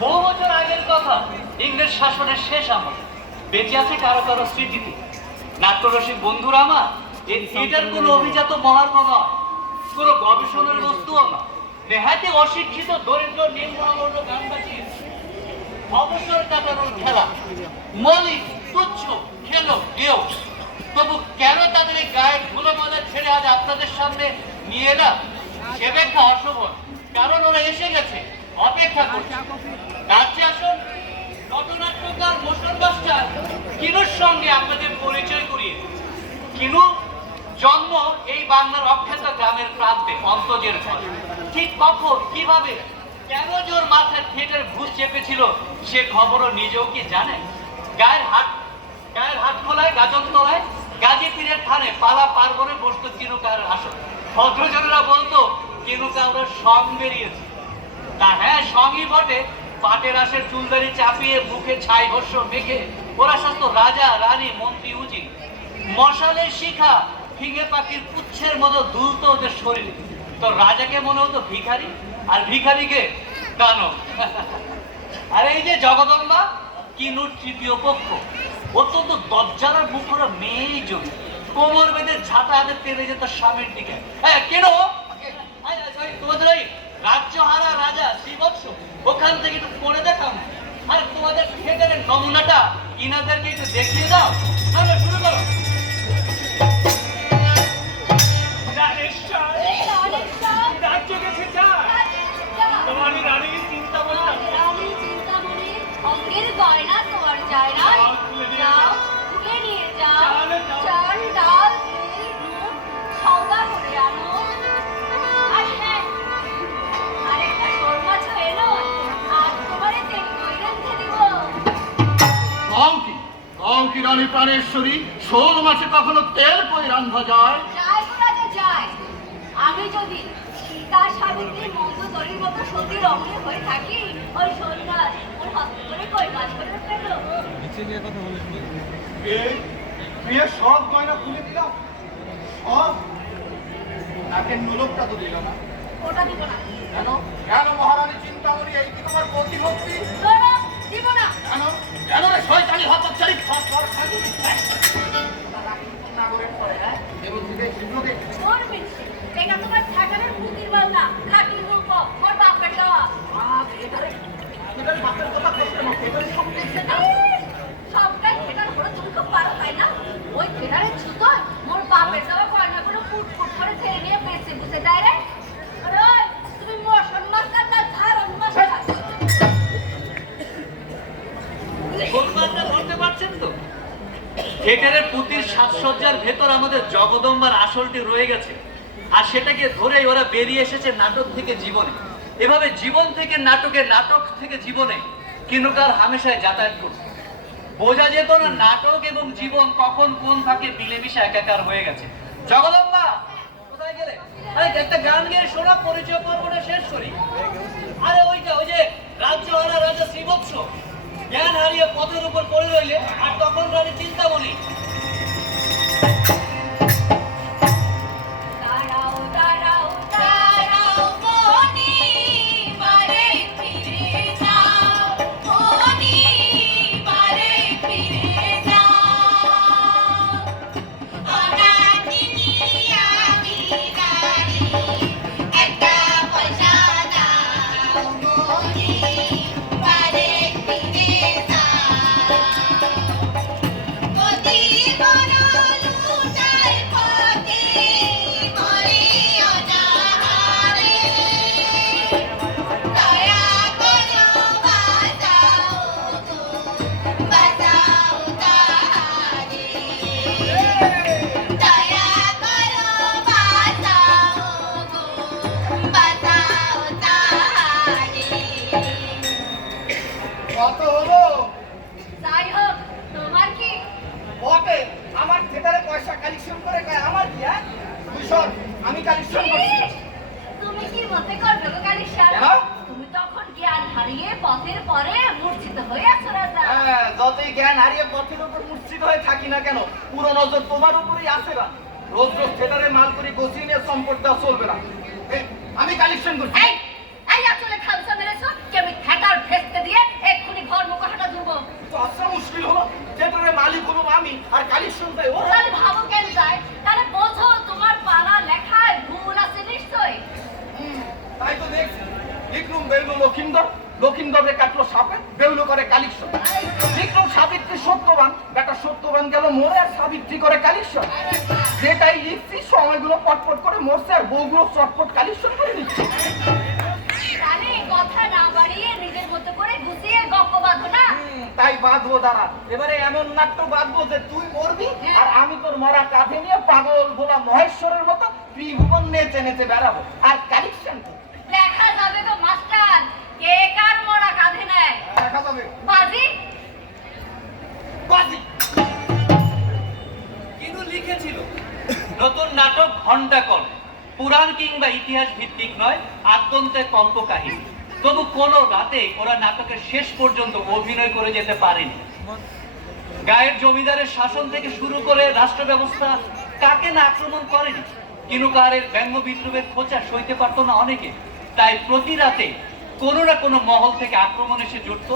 বহু বছর আগের কথা, ইংরেজ শাসনের শেষ আমল, বেঁচে আছে কারো কারো স্মৃতিতে। নাট্যরসিক বন্ধুরা আমার, এই থিয়েটার কোনো অভিজাত মহার্ঘ নয়, কোনো গবেষণার বস্তুও না। নেহাতি অশিক্ষিত দরিদ্র নিম্নবর্ণ গানবাজি অবসর কাটানোর খেলা, মলিন তুচ্ছ খেলো কেউ। তবু কেন তাদের এই গায়ে ধুলো মাদা ছেড়ে আজ আপনাদের সামনে নিয়ে এলাম সে ব্যাখ্যা অশোভন, কারণ ওরা এসে গেছে, অপেক্ষা করছে। রাজ্যে আসুন নটনাট্যকার মোশন মাস্টার কিনুর সঙ্গে আপনাদের পরিচয় করিয়ে। কিনু জন্ম এই বাংলার অখ্যাত গ্রামের প্রান্তে, অন্তজের ঘর। ঠিক কখন, কিভাবে, কেন জোর মাথায় থিয়েটার ঘুষ চেপেছিল সে খবরও নিজেও কি জানেন? গায়ের হাট খোলায় গাজনতলায় গাজী পীরের থানে পালা পার্বণে বসতো কিনুকার আসর। ভদ্রজনেরা বলতো কিনুকা আমরা সং বেরিয়েছি। তা হ্যাঁ, সঙ্গই বটে। পাটের আশের চুলদারি চাপিয়ে মুখে ছাই ভস্য মেখে ওরা সস্ত রাজা রানী মন্ত্রী উজি। মশালের শিখা ফিঙে পাখির পুচ্ছের মতো দুলতো ওদের শরীরে। তো রাজাকে মনে হতো ভিখারি, আর ভিখারিকে দানব। আর এই যে জগদম্বা, কিনুর তৃতীয় পক্ষ, অত্যন্ত দজ্জালার মুখরা মেয়েই জমি। কোমর বেঁধে ঝাঁটা হাতে টেনে যেত স্বামীর দিকে। হ্যাঁ, কেন তোমাদের ওই রাজ্যহারা রাজা শ্রীবৎস, ওখান থেকে একটু পড়ে দেখাও। আর তোমাদের থিয়েটারের নমুনাটা ইনাদেরকে একটু দেখিয়ে দাও। শুরু করো। তোমারই রানী চিন্তামণি, অঙ্গের গয়না তোমার চাই না, যাও তুলে নিয়ে যাও, চাল ডাল তেল নুন সওদা করে আনো। আর হ্যাঁ, আরেকটা শোল মাছও এলো, আজ তোমারে তেল কই রাঁধতে দিব। কি রানী প্রাণেশ্বরী, শোল মাছে কখনো তেল কই রান্ধা যায়? যায় কোথাতে যায়? আমি যদি সীতা সাবিত্রী মন্দোদরীর মতো সতীর অঙ্গে হয়ে থাকি, ওই শোল মাছ ওর হস্ত করে কই মাছ করে ফেলো। নিচে গিয়ে কথা বলে শুনে বিয়ে সব গয়না খুলে দিলাম, সব। নাকের নোলকটা তো দিল না। ওটা দিব না। কেন? কেন মহারানী চিন্তামণি, এই কি তোমার প্রতিভক্তি? দিব না। কেন? কেন রে শয়তানি হতচ্ছাড়ি ফসফর খালি নাগরের পরে, হ্যাঁ? এবং দিকে শীঘ্র দেখ। ওর মিষ্টি, এটা তোমার ঠাকুরের মুদির বালনা, খাঁটি রূপ, ওর বাপের দেওয়া। এটার বাপের কথা করতে না, এটার সব দেখছে না। সবটাই থিয়েটার করে তুমি খুব পারো, তাই না? ওই থিয়েটারের ছুতোয় মোর বাপের দেওয়া গয়নাগুলো ফুট ফুট করে ছেড়ে নিয়ে বেঁচে বুঝে দেয় রে। আরে ওই, তুমি মোশন মাস্টার না ধারণ মাস্টার? গোলমালটা ধরতে পারছেন তো? থিয়েটারের পুঁতির সাজসজ্জার ভেতর আমাদের জগদম্বার আসলটি রয়ে গেছে, আর সেটাকে ধরেই ওরা বেরিয়ে এসেছে নাটক থেকে জীবনে। এভাবে জীবন থেকে নাটকে, নাটক থেকে জীবনে কিনুকার হামেশায় যাতায়াত করছে। বোঝা যেত না নাটক এবং জীবন কখন কোন ফাঁকে মিলেমিশে একাকার হয়ে গেছে। জগদম্বা, কোথায় গেলে? আরে একটা গান গেয়ে শোনা, পরিচয় পর্বটা শেষ করি। আরে ওইটা, ওই যে রাজ্যহারা রাজা শ্রীবৎস জ্ঞান হারিয়ে পথের উপর পড়ে রইলে, আর তখন রানী চিন্তামণি। দাঁড়াও দাঁড়াও দাঁড়াও মনি, বারে ফিরে যাও মনি, বারে ফিরে যাও। অনাদিনী আমি গাড়ি, একটা পয়সা দাও মনি, বারে ফিরে যাও। গতি বড় লুটার পথে মরে অনাহারে, দয়া করো বাঁচাও গো, বাঁচাও তাহারে, দয়া করো বাঁচাও গো, বাঁচাও তাহারে। কত হলো? যাই হোক, তোমার কি? বটে, আমার থিয়েটারে পয়সা কালেকশন করে কয় আমার কি? হ্যাঁ, তুই শোন, আমি কালেকশন করছি। তুমি কি মতে করবে গো কালিশা? কেন? তুমি তখন জ্ঞান হারিয়ে পথের পরে মূর্ছিত হয়ে আছো রাজা। হ্যাঁ, যতই জ্ঞান হারিয়ে পথের উপর মূর্ছিত হয়ে থাকি না কেন, পুরো নজর তোমার উপরেই আছে না। রোজ রোজ থিয়েটারে মাল করে গোছিয়ে নিয়ে সম্পদ দেওয়া চলবে না। আমি কালেকশন করছি। এই, এই আসলে খালসা মেরেছো, কি আমি থিয়েটার থিয়েটার ভেস্তে দিয়ে এক্ষুনি ঘর মুখোশটা ধুবো। তো আচ্ছা মুশকিল হলো, থিয়েটারের মালিক হলো আমি আর কালেকশন দেয় ও। তাহলে ভাবো কেন যায়? তাহলে বোঝো তোমার পালা লেখায় ভুল আছে নিশ্চয়ই। তাই তো দেখছি, বিক্রম বেউলো লক্ষিন্দর, লক্ষিন্দরে কাটলো সাপে, বেউলো করে কালেকশন। বিক্রম সাবিত্রী সত্যবান, বেটা সত্যবান গেল মরে আর সাবিত্রী করে কালেকশন। যেটাই লিখছি সময়গুলো পটপট করে মরছে আর বউগুলো চটপট কালেকশন করে দিচ্ছে। তাহলে কথা না বাড়িয়ে নিজের মতো করে গুছিয়ে গপ্প বাঁধো না। তাই বাঁধবো দাঁড়া, এবারে এমন নাট্য বাঁধবো যে তুই মরবি আর আমি তোর মরা কাঁধে নিয়ে পাগল ভোলা মহেশ্বরের মতো ত্রিভুবন নেচে নেচে বেড়াবো। আর কালেকশন দেখা যাবে গো মাস্টার, কে কার মোড়া কাঁধে নেয়। দেখা যাবে। বাজি বাজি কিন্তু লিখেছিল নতুন নাটক ঘণ্টাকর, পুরাণ কিংবা ইতিহাস ভিত্তিক নয়, আদ্যন্তে কল্পকাহিনী। তবু কোনো রাতে ওরা নাটকের শেষ পর্যন্ত অভিনয় করে যেতে পারেনি। গায়ের জমিদারের শাসন থেকে শুরু করে রাষ্ট্র ব্যবস্থা কাকে না আক্রমণ করেনি, কিনুকারের ব্যঙ্গ বিদ্রোহের খোঁচা সইতে পারতো না অনেকে। তাই প্রতি রাতে কোনো না কোনো মহল থেকে আক্রমণ এসে জুটত,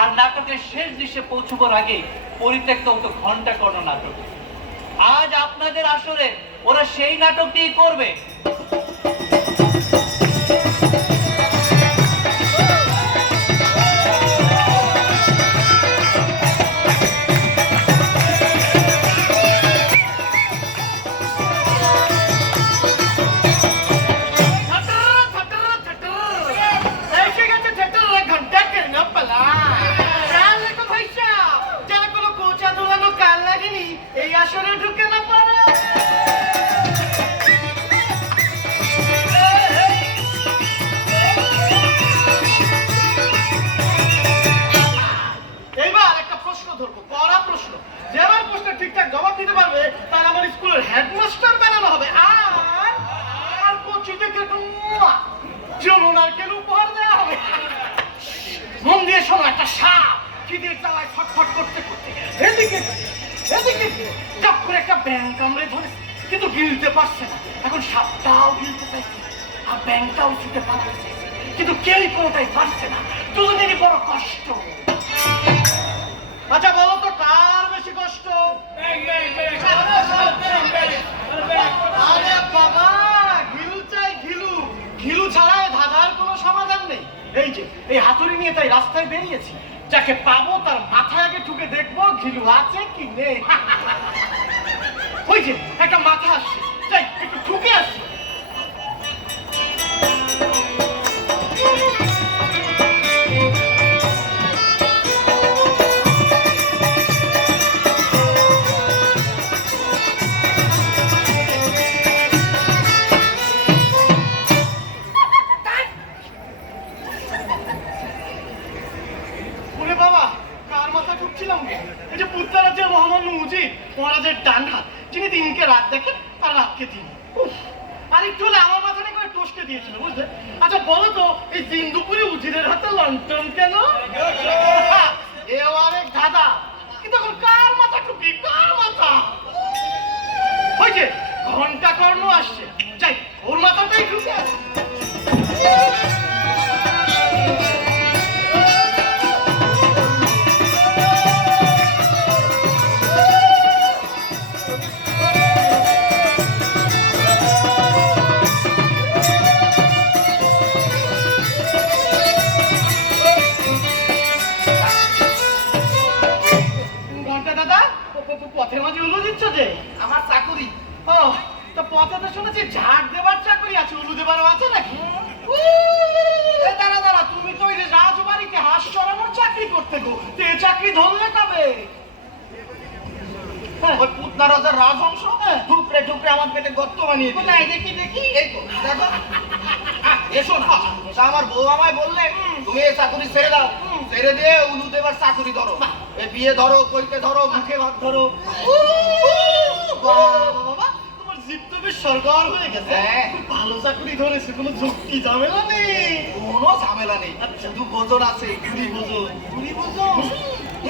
আর নাটকের শেষ দৃশ্যে পৌঁছবার আগে পরিত্যক্ত হতো ঘণ্টাকর নাটক। আজ আপনাদের আসরে ওরা সেই নাটকটিই করবে। এই আসরে ঢুকে না পারে। এইবার একটা প্রশ্ন ধরবো, কড়া প্রশ্ন। যে আমার প্রশ্নের ঠিকঠাক জবাব দিতে পারবে তার আমার স্কুলের হেডমাস্টার বানানো হবে। আর পচিতে যমুনারকেল উপহার দেওয়া হবে। মন দিয়ে শোনো, একটা সাপ খিদের জ্বালায় ছটফট করতে করতে এদিকে এদিকে চাপ করে একটা ব্যাঙ কামড়ে ধরেছে, কিন্তু গিলতে পারছে না। এখন সাপটাও গিলতে চাইছে আর ব্যাঙটাও ছুটে পালাতে চাইছে, কিন্তু কেউই কোনোটাই পারছে না। দুজনেরই বড় কষ্ট। আচ্ছা বলো তো কার বেশি কষ্ট? আরে বাবা, ঘিলু চাই ঘিলু, ঘিলু ছাড়া ধাঁধার কোনো সমাধান নেই। এই যে এই হাতুড়ি নিয়ে তাই রাস্তায় বেরিয়েছি, যাকে পাবো তার মাথায় আগে ঢুকে দেখবো ঘিলু আছে কি নেই। ওই যে একটা মাথা আসছে, যাই একটু ঢুকে আসছে। ওরে বাবা, কার মাথা ঢুকছিলাম? এই যে পুত্তারাজ্যের মহামান্য উজির, মহারাজের ডান হাত, যিনি দিনকে রাত দেখেন আর রাতকে দিন। আর একটু হলে আমার মাথাটা করে টসকে দিয়েছিল, বুঝলে? আচ্ছা বলো তো, এই দিন দুপুরে উজিরের হাতে লন্ঠন কেন? এ অনেক ধাঁধা, কিন্তু এখন কার মাথা ঢুকি, কার মাথা? ওই যে ঘন্টা কর্ণ আসছে, যাই ওর মাথাটাই ঢুকে আসে। পথের মাঝে উলু দিচ্ছ যে? আমার চাকরি। ও, তো পথে তো শুনেছি ঝাড় দেবার চাকরি আছে, উলু দেবারও আছে নাকি? দাঁড়া দাঁড়া, তুমি তো ওই যে রাজবাড়িতে হাঁস চড়ানোর চাকরি করতে গো, তো এ চাকরি ধরলে কবে? ওই পুতনা রাজার রাজহংস ঢুকরে ঢুকরে আমার পেটে গর্ত বানিয়ে দিল। কোথায় দেখি দেখি? এই তো দেখো। এসো না, আমার বউ আমায় বললে তুমি এই চাকরি ছেড়ে দাও, ছেড়ে দিয়ে উলু দেবার চাকরি ধরো। এই বিয়ে ধরো, কইতে ধরো, মুখে ভাত ধরো। বাবা, তোমার জীব তো বেশ সরগর হয়ে গেছে। ভালো চাকরি ধরেছে, কোনো ঝুঁকি ঝামেলা নেই। কোনো ঝামেলা নেই, শুধু ভোজন আছে, ঘুরি ভোজন। ঘুরি ভোজন?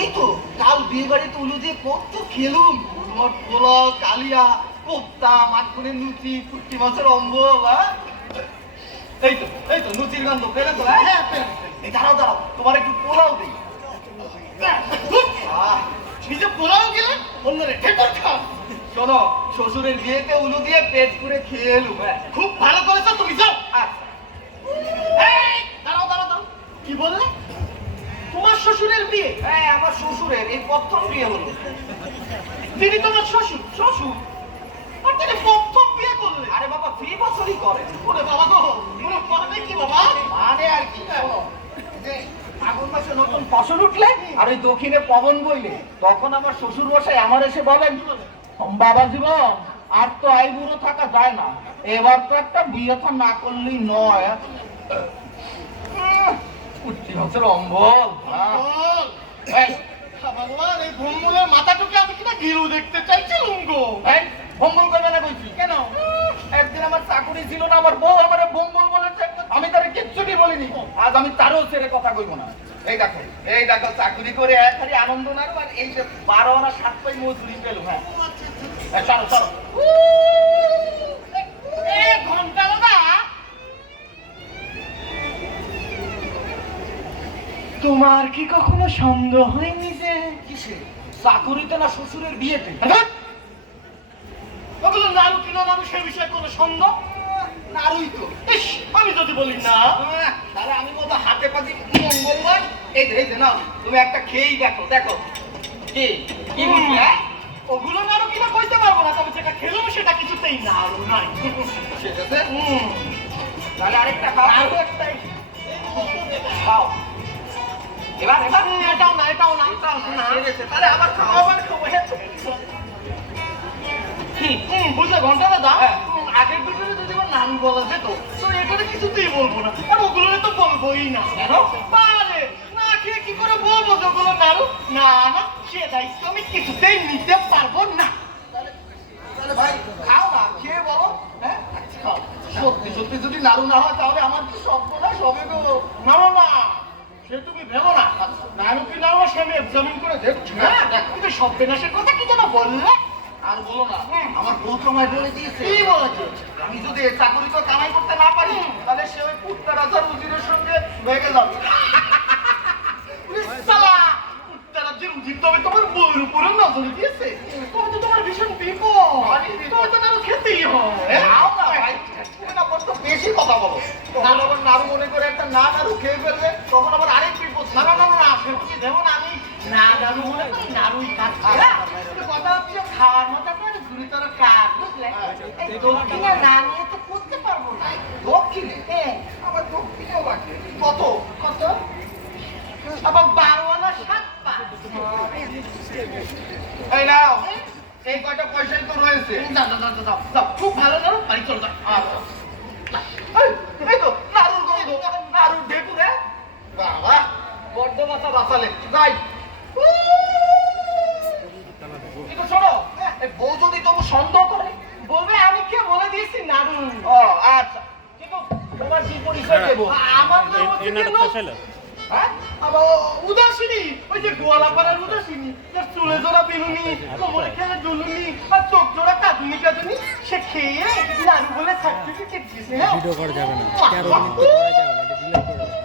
এই তো কাল বিয়ে বাড়িতে উলু দিয়ে কত খেলুম। তোমার পোলাও, কালিয়া, কোপ্তা, মাখনের লুচি, পুট্টি মাছের অম্বল। এই তো লুচির গন্ধ পেলে তো? হ্যাঁ, এই দাঁড়াও দাঁড়াও, তোমার একটু পোলাও দিই। নিজে পোলাও গেলে অন্যরে ঠেকর খাও। শোনো, শ্বশুরের বিয়েতে উলু দিয়ে পেট পুরে খেয়ে এলুম। খুব ভালো করেছো, তুমি যাও। এই, দাঁড়াও দাঁড়াও দাঁড়াও, কি বললে? তোমার শ্বশুরের বিয়ে? হ্যাঁ, আমার শ্বশুরের এই প্রথম বিয়ে হলো। তিনি তোমার শ্বশুর? শ্বশুর। আর তিনি প্রথম বিয়ে করলেন? আরে বাবা, ফি বছরই করে। ওরে বাবা গো, ওরে মানে কি বাবা? মানে আর কি, শোনো, যে আগুন মাসে নতুন ফসল উঠলে আর ওই দক্ষিণে পবন বইলে, তখন আমার শ্বশুর মশাই আমার এসে বলেন, বাবা জীবন আর তো আই বুড়ো থাকা যায় না, এবার তো একটা বিয়ে থা না করলেই নয়। উঠতি হচ্ছে অম্বল। এই ভগবান, এই ভম্বলের মাথাটুকু আমি কিনা গিরু দেখতে চাইছিলাম গো। এই ভম্বল করবে না কইছি কেন? একদিন আমার চাকরি ছিল না, আমার বউ আমারে ভম্বল বলেছে, আমি তারে কিচ্ছুটি বলিনি। আজ আমি তারও ছেড়ে কথা কইব না। এই দেখো চাকরি করে খালি আনন্দ না, আর এই যে 12 আনা 7 পাই মজুরি পেলো। হ্যাঁ, চলো চলো। ঘন্টা দাদা, তোমার কি কখনো সন্দেহ হয়নি যে কিসে? চাকুরিতে না শ্বশুরের বিয়েতে? ওগুলো নাড়ু কিনা নাড়ু, সে বিষয়ে কোনো সন্দেহ? নাড়ুই তো। ইস, আমি যদি বলি না, তাহলে আমি বলবো হাতে পাতি মঙ্গলবার। এই যে নাও, তুমি একটা খেয়েই দেখো। দেখো কি কি বুঝলে? ওগুলো নাড়ু কিনা কইতে পারবো না, তবে যেটা খেলাম সেটা কিছুতেই নাড়ু নাই। ঠিক আছে, তাহলে আরেকটা খাও। আরো একটাই খাও। এবার এটাও না, এটাও না, তাহলে আবার খাও, আবার খাবো। বুঝলে ঘন্টা দাদা, আগের ভিতরে যদি আমার নাম বলা যেত তো এটারে কিছুতেই বলবো না, আর ওগুলো তো বলবোই না। পারে না খেয়ে কি করে বলবো যে ওগুলো নাড়ু? না না, সে দায়িত্ব আমি কিছুতেই নিতে পারবো না। তাহলে ভাই খাও না, খেয়ে বলো। হ্যাঁ, খাও। সত্যি সত্যি যদি নাড়ু না হয় তাহলে আমার কি সর্বনাশ হবে গো। না না, সে তুমি ভেবো না, নাড়ু কি নাড়ু সে আমি এক্সামিন করে দেখছি। হ্যাঁ, কিন্তু সর্বনাশের কথা কি যেন বললে? আর বলো না, আমার বউ তোমায় বলে দিয়েছে। কি বলেছে? আমি যদি এই চাকরি তো কামাই করতে না পারি, তাহলে সে ওই কুত্তা রাজার উজিরের সঙ্গে ভেগে যাবে। কুত্তা রাজ্যের উজির তবে তোমার বউয়ের উপরে নজর দিয়েছে। তোমার তো তোমার ভীষণ বিপদ, তোমার তো নাড়ু খেতেই হয়। তুমি না বড্ড বেশি কথা বলো। তখন আবার নাড়ু মনে করে একটা না নাড়ু খেয়ে ফেলবে, তখন আবার আরেক বিপদ। না না না না, সে তুমি দেবো না, আমি না নাড়ু মনে করি নাড়ুই খাচ্ছি। কথা হচ্ছে খাওয়ার মতো তো গুরুতর কাজ, বুঝলে? এই দক্ষিণে না নিয়ে তো করতে পারবো না। দক্ষিণে? হ্যাঁ, আবার দক্ষিণেও লাগে। কত কত? আবার 12 আনা 7 পা। এই নাও, এই কয়টা পয়সাই তো রয়েছে। যাও, খুব ভালো নাড়ু, বাড়ি চলো যাও। এই তো নাড়ুর গন্ধ, নাড়ুর ঢেকুরে। বাবা, বড্ড মাথা বাঁচালে। যাই, কিন্তু শোনো, এই বউ যদি তবু সন্দেহ করে, বলবে আমি কে বলে দিয়েছি নাড়ু। ও আচ্ছা, কিন্তু তোমার কি পরিচয় দেবো? আমার নাম হচ্ছে হ্যাঁ, আবার উদাসিনী, ওই যে গোয়ালাপাড়ার উদাসিনী, যার চুলে জোড়া বেরুনি, কোমরে খেলে জুলুনি, আর চোখ জোড়া কাঁদুনি কাঁদুনি, সে খেয়ে নাড়ু বলে সার্টিফিকেট দিয়েছে। ভিডিও করা যাবে না, 13 মিনিট করা যাবে না।